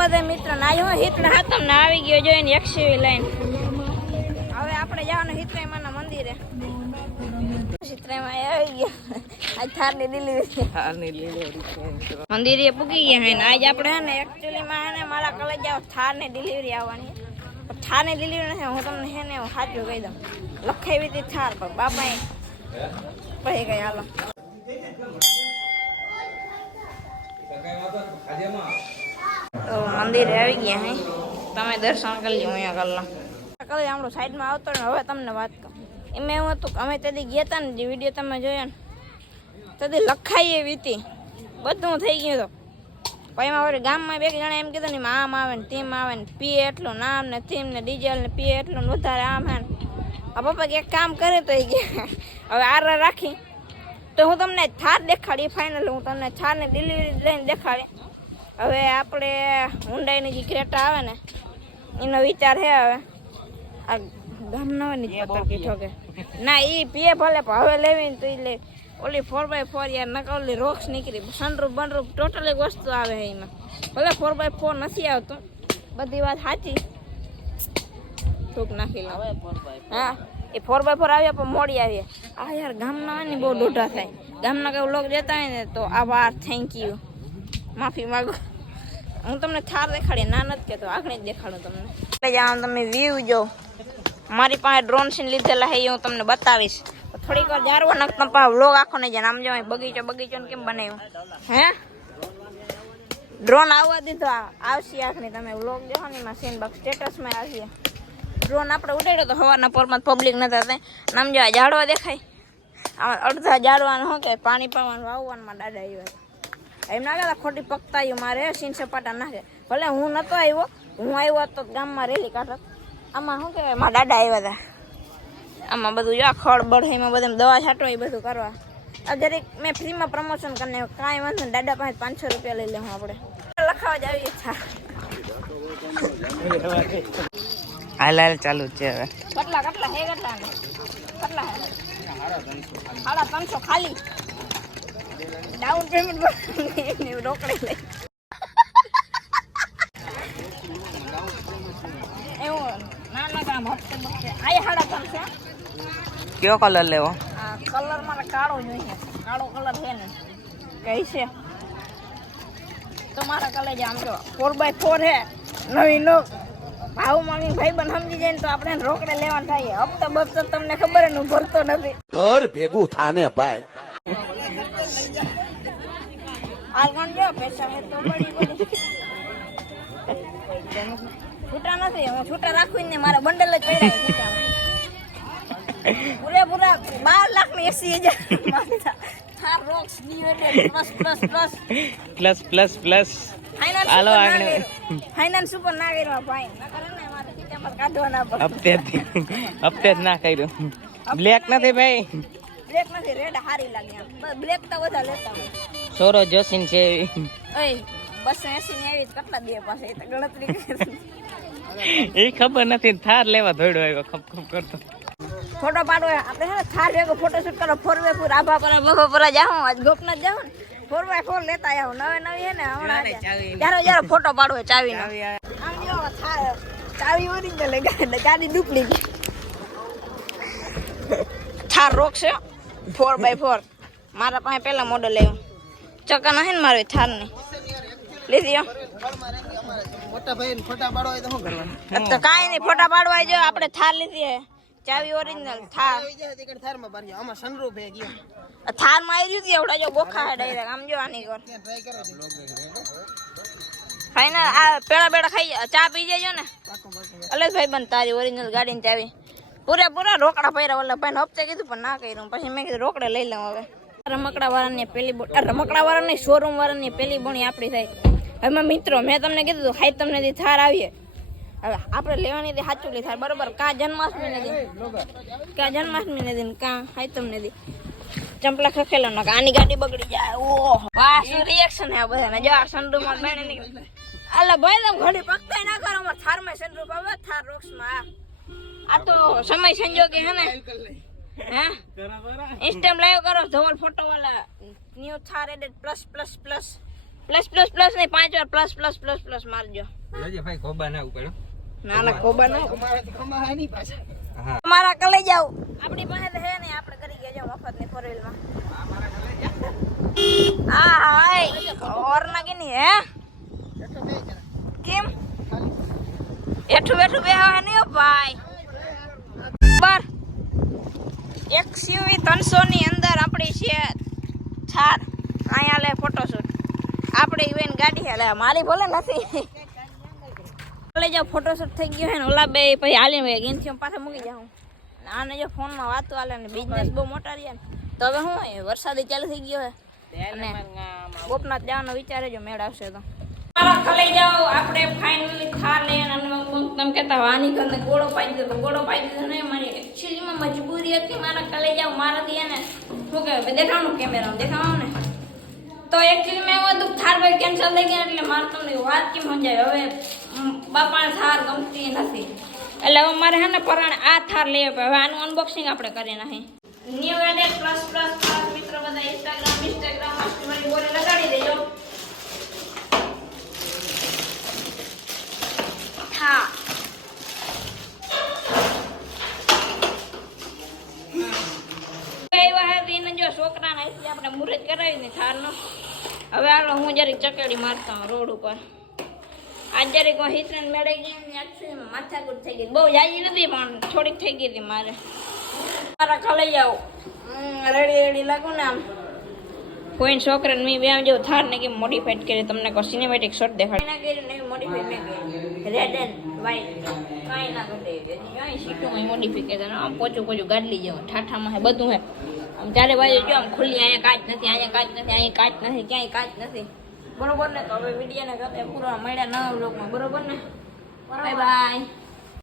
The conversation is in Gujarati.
બધા મિત્રો ના હું હિતના હાથમ ને આવી ગયો જોઈને એક્સયુવી લઈને હવે આપણે જવાનું હિતરાઈમાના મંદિરે હિતરાઈમાં આવી ગયો આજ થારની ડિલિવરી મંદિરે પૂગી ગયા હે ને આજ આપણે હે ને એકચ્યુઅલીમાં હે ને મારા કોલેજ જાવ થારની ડિલિવરી આવવાની થારની ડિલિવરી નથી હું તમને હે ને સાચું કહી દઉં લખાવી હતી થાર પર બાપાએ પછી ગઈ હાલો તો મંદિરે આવી ગયા હે તમે દર્શન કરી લો અહીંયા કરી લો કલે આપણું સાઈડમાં આવતો ને હવે તમને વાત કહું એમાં એવું હતું કે અમે તેથી ગયા હતા ને જે વિડીયો તમે જોયો ને તેથી લખાઈ એવી હતી બધું થઈ ગયું હતું પછી એમાં વળી ગામમાં બે જણા એમ કીધું ને આમ આવે ને તેમ આવે ને પીએ એટલું નામ ને થીમ ને ડીઝલ ને પીએ એટલું ને વધારે આમ હે ને આ પપ્પા કંઈક કામ કરે તો એ ગયા હવે આર રાખી તો હું તમને થાર દેખાડી ફાઇનલ હું તમને થારની ડિલિવરી લઈને દેખાડી હવે આપણે હુન્ડાઈની જે ક્રેટા આવે ને એનો વિચાર છે હવે આ ગામના હોય ને પત્તર કે ના એ પીએ ભલે પણ હવે લેવી ને તો એ લે ઓલી 4x4 યાર નકા ઓલી રોક્સ નીકળી સનરૂફ બનરૂફ ટોટલ એક વસ્તુ આવે છે એમાં ભલે 4x4 નથી આવતું બધી વાત સાચી થૂક નાખી લો હા એ 4x4 આવ્યા પણ મોડી આવીએ આ યાર ગામના હોય ને બહુ દોઢા થાય ગામના કઈ લોક જતા હોય ને તો આભાર થેન્ક યુ માફી માગો હું તમને થાર દેખાડી ના નથી કહેતો આગળ જ દેખાડું તમને એટલે આમ તમે વ્યૂ જો મારી પાસે ડ્રોન સીન લીધેલા છે એ હું તમને બતાવીશ થોડીક વાર જારવો નકતા વ્લોગ આખો નહીં જાય આમ જો બગીચો બગીચો કેમ બનાવ્યો હે ડ્રોન આવવા દીધો આવશે આખની તમે વ્લોગ જોવો ને એમાં સીન બગ સ્ટેટસમાં આવશે ડ્રોન આપણે ઉડાડ્યો તો હવારના પોરમાં પબ્લિક નતા થાય નામ જો ઝાડવા દેખાય આમાં અડધા ઝાડવાનું શું કે પાણી પાવાનું વાવવાનમાં દાદા આવ્યા એમ ના કહેતા ખોટી પકતાયું મારે સીન સપાટા નાખે ભલે હું નતો આવ્યો હું આવ્યો તો ગામમાં રેલી કાઢત આમાં શું કહેવાય મારા દાદા આવ્યા હતા આમાં બધું જો ખડ બળ એમાં બધું દવા છાંટવા એ બધું કરવા જરીક મેં ફ્રીમાં પ્રમોશન કરીને કાંઈ વાંધો ને દાદા પાસે 500 રૂપિયા લઈ લેવું આપણે લખાવા જ આવી ઈચ્છા હાલ ચાલુ છે હવે કેટલા કેટલા હે કેટલા કેટલા હે 350 ખાલી ડાઉન પેમેન્ટ રોકડે લઈ એવું ના ના કામ હપ્તે બપ્તે આ 350 કયો કલર લેવો આ કલર મારે કાળો જોઈએ કાળો કલર છે ને કઈ છે તમારા કલર આમ જો 4x4 હે નવી નો ભાવ માંગી ભાઈ બન સમજી જાય ને તો આપણે રોકડે લેવાનું થાય હપ્તા બપ્તા તમને ખબર ને ભરતો નથી ઘર ભેગું થાને ભાઈ આલગણ જો પૈસા હે તો પડી છૂટા નથી હું છૂટા રાખું ને મારા બંડલ જ પહેરાય પૂરેપૂરા 12 લાખ ને 80,000 થાર રોક્સ પ્લસ પ્લસ હાલો આગળ ફાઇનાન્સ ઉપર ના કર્યો ભાઈ નકર ને મારે સીધા પર કાઢવાના હપ્તે જ ના કર્યું બ્લેક નથી ભાઈ બ્લેક નથી રેડ હારી લાગે બ્લેક તો બધા લેતા હોય સોરો જોશીન છે ઓય 280 ની આવી કેટલા દે પાસે એ તો ગણતરી એ ખબર નથી થાર લેવા દોડ્યો આવ્યો ખપ કરતો ફોટો પાડવો આપણે હે થાર ભેગો ફોટો શૂટ કરો 4x4 આભા પર બગો પર જાઉં આજ ગોપનાથ જાઉં ને 4x4 લેતા આવો નવી હે ને હમણાં જ્યારે ફોટો પાડવો ચાવી નો આમ જો થાર ચાવી ઓરિજિનલ ગાડી ડુપ્લિકેટ થાર રોક છે 4x4 મારા પાસે પેલા મોડલ આવ્યું ચકા નહીં ને મારે થાર ની લીધી મોટા ભાઈ ફોટા પાડવા હોય તો શું કરવાનું તો કાઈ નહીં ફોટા પાડવા જો આપણે થાર લીધી હે ચાવી ઓરિજિનલ થાર થારમાં બાર આમાં સનરૂફ હે ગયા થાર માં આવી રહ્યું એવડા જો ગોખા હે ડાયરેક્ટ આમ જો આની કર ટ્રાય કરો ફાઈનલ આ પેડા બેડા ખાઈ ચા પી જજો ને અલગ ભાઈ બન તારી ઓરિજિનલ ગાડીની ચાવી પૂરા રોકડા પૈરા ઓલા ભાઈ હપ્તે કીધું પણ ના કર્યું પછી મેં કીધું રોકડે લઈ લઉં હવે રમકડા વાળાની પેલી રમકડા વાળાની શોરૂમ વાળાની પેલી બોણી આપણી થાય હવે મિત્રો મેં તમને કીધું હાઈ તમને દી થાર આવીએ હવે આપણે લેવાની દી સાચું લી થાર બરોબર કા જન્માષ્ટમી ને દી કા હાઈ તમને દી ચંપલા ખખેલો ન આની ગાડી બગડી જાય ઓહ વાહ શું રિએક્શન હે બધાને જો આ સનરૂફ માં બેને નીકળી અલા ભાઈ તમે ઘડી પકતાય ના કરો અમાર થાર માં સનરૂફ આવે થાર રોક્સ માં આ તો સમય સંજોગે હે ને હે इंस्टाग्राम लाइव करो धवल फोटो वाला new Thar added plus plus plus plus નહીં 5 વાર પ્લસ પ્લસ પ્લસ પ્લસ મારજો. જોજે ભાઈ કોબા ના ઉપડ્યો. ના ના કોબા ના અમારાથી કમાય નહીં પાછા. હા તમારા કલે જાવ આપણી પાસે તો હે ને આપણે કરી ગયા જો મફત ની ફોરવેલ માં. હા હા ઓર ના કે નહીં હે એટલો બે જરા. કેમ એઠું બેઠું બેહવા નહીં હો ભાઈ. પર XUV 300 ની અંદર આપણી છે થાર. અહીંયા લે ફોટોશૂટ આપણે ઇવેન્ટ ગાડી હે લે મારી ભલે નથી. લઈ જાવ ફોટોશૂટ થઈ ગયો હે ને ઓલા બે પછી હાલી વે ગેન્થિયમ પાછા મૂકી જાઉં. આને જો ફોનમાં વાતો હાલે ને બિઝનેસ બહુ મોટા રહ્યા ને તો હવે શું વરસાદી ચાલુ થઈ ગયો હે અને ગોપનાથ જવાનો વિચાર જો મેળ આવશે તો મારા કલે જાઓ આપણે ફાઇનલી થાર લઈને અને તમે કહેતા વાની કરને ગોળો પાડી દીધો ગોળો પાડી દીધો નહીં મારી એકચ્યુઅલીમાં મજબૂરી હતી મારા કલે જાઓ મારાથી એને શું કહેવાય દેખાવાનું કેમેરા દેખાવાનું ને તો એકચ્યુઅલી મેં બધું થાર ભાઈ કેન્સલ થઈ ગયા એટલે મારે તમને વાત કેમ સમજાય હવે બાપાને થાર ગમતી નથી એટલે હવે મારે હે ને પરાણે આ થાર લેવો પડે હવે આનું અનબોક્સિંગ આપણે કરી નાખી new added plus plus plus મિત્રો બધા ઇન્સ્ટાગ્રામમાં સ્ટોરી બોલે લગાડી દેજો હા જો છોકરાના એટલે આપણે મુહૂર્ત કરાવી ને થારનો હવે હાલો હું જરીક ચકેડી મારતા હું રોડ ઉપર આજ જરીક હિતરન મેળે ગઈ માથાકૂટ થઈ ગઈ બહુ જાજી નથી પણ થોડીક થઈ ગઈ હતી મારે મારા ખાલી જાઓ રેડી રેડી લાગુ ને આમ કોઈ છોકરાને મેં બે જો થાર ને કેમ મોડિફાઈડ કરી તમને કોઈ સિનેમેટિક શોટ દેખાડી ના કરી ને મોડિફાઈ મેં કરી રેડ એન્ડ વ્હાઈટ કાંઈ ના કરી અહીં સીટોમાં મોડિફિકેશન આમ પોચું પોચું ગાડલી જેવું ઠાઠામાં હે બધું હે આમ ચારે બાજુ જો આમ ખુલ્લી અહીંયા કાચ નથી અહીંયા કાચ નથી અહીંયા કાચ નથી ક્યાંય કાચ નથી બરોબર ને તો હવે વિડીયોને કરતા પૂરા મળ્યા નવા બ્લોગમાં બરોબર ને બાય બાય